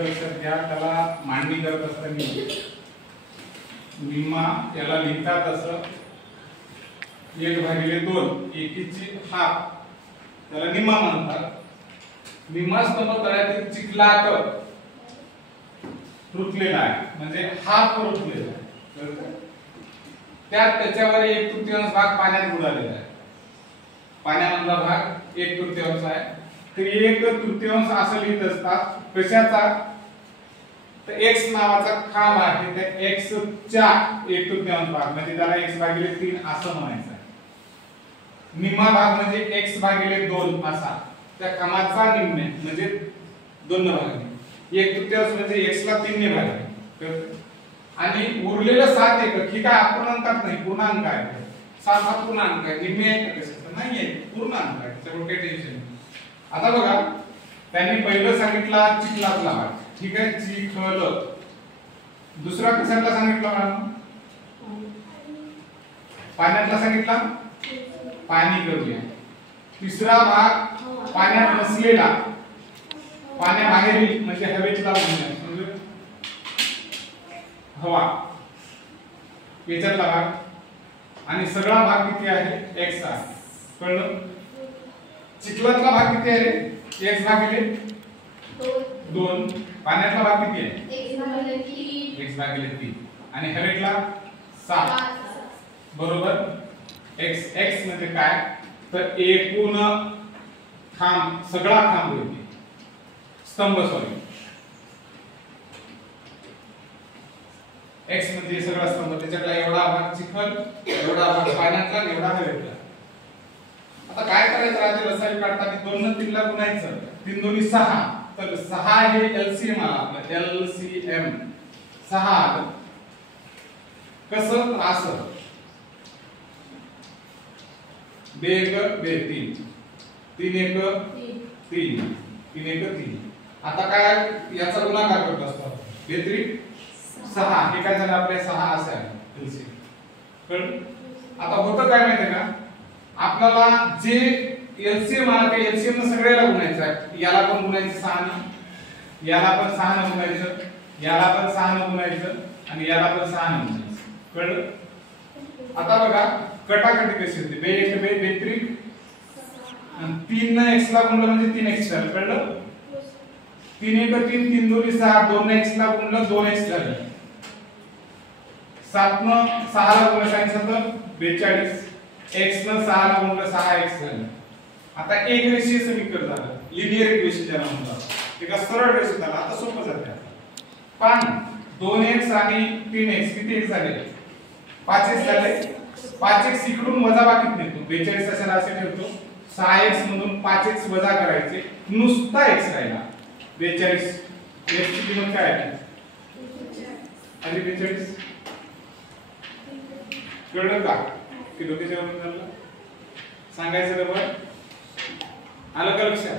लक्षात घ्या, त्याला मांडणी करत असताना निम्मा याला लिहितात असं 1/2 एकीची हाफ त्याला निम्मा म्हणतात. निम्मा स्तंभ तळ्यातील चिखलात रुतलेला आहे म्हणजे हाफ रुतलेला आहे. त्यात त्याच्यावर 1/3 भाग पाण्यात बुडालेला आहे. पाण्यामधला भाग 1/3 आहे. तर 1/3 असं लिहित असतात. कशाचा? तर x नावाचा खांब आहे. त्या x च्या 1/3 भाग म्हणजे त्याला x/3 असं म्हणायचं आहे. निम्मा भाग म्हणजे x/2 असा. त्या खांबाचा निम्मे म्हणजे 2 भाग. 1/3 म्हणजे x ला 3 ने भागले. आणि उरलेलं 7 एकक ही काय अपूर्णांकात नाही, पूर्णांक आहे. 7 हा पूर्णांक आहे. निम्मे आहे कशाचं नाहीये, पूर्णांक आहे. त्यामुळे काही टेन्शन नाही. आता बघा, त्यांनी पहिलं सांगितला चिखलातला भाग, ठीक आहे, चिखल. दुसरा कशातला सांगितला मला? पाण्यातला सांगितला, पाणी करूया. तिसरा भाग पाण्यात नसलेला, पाण्याबाहेरील म्हणजे हवेतला म्हणजे हवा, याच्यातला भाग. आणि सगळा भाग किती आहे? x आहे. कळलं? चिखलातला भाग किती आहे? x/2. पाण्यातला भाग किती आहे? x/3. आणि हवेतला 7. बरोबर. x म्हणजे काय? तर एकूण खांब, सगळा खांब होईल, स्तंभ सॉरी. x म्हणजे सगळा स्तंभ, त्याच्यातला एवढा भाग चिखल, एवढा भाग पाण्यातला, एवढा हवेतला. आता काय करायचं राहते? लसावी काढताना 2 ने 3 ला गुणायचं. 3 दोन्ही 6. तर 6 हे एलसीएम आला आपला, एलसीएम 6 आलं. कसं? असं 2 1 2 3 3 1 3 3 1 3. आता काय याचा गुणाकार करत असतो? 2 3 6. हे काय झालं आपले? 6 असे आहे एलसीएम. कळलं? आता होतं काय माहिती का, आपल्याला जे एलसीएम आला ते एलसीएम ने सगळ्याला गुणायचं आहे. याला पण गुणायचं 6 ने, याला पण 6 ने गुणायचं, याला पण 6 ने गुणायचं आणि याला पण 6 ने गुणायचं. कळलं? आता बघा कटाकटी कशी होते. 2 1 2 2 3 आणि 3 ने x ला गुणलं म्हणजे 3x झालं. कळलं? 3 1 3 3 2 6 2 ने x ला गुणलं 2x झालं. 7 ने 6 ला गुणलं सांगितलं तर 42. x ने 6 ला गुणलं 6x झालं. आता एक रेषीय समीकरण झालं, लिनियर इक्वेशन ज्याला म्हणतात. एका सरळ रेषेत आला. आता सोपं जातं. पण 2x आणि 3x किती x झाले? 5x झाले. 5x इकडून वजाबाकीत नेतो. 42 असेल असे ठेवतो. 6x मधून 5x वजा करायचे, नुसता x राहिला. 42 x ची किंमत काय आहे? आणि 42. कळलं का? की डोक्याच्या वरून झालं सांगायचं बरोबर. आलं का लक्षात?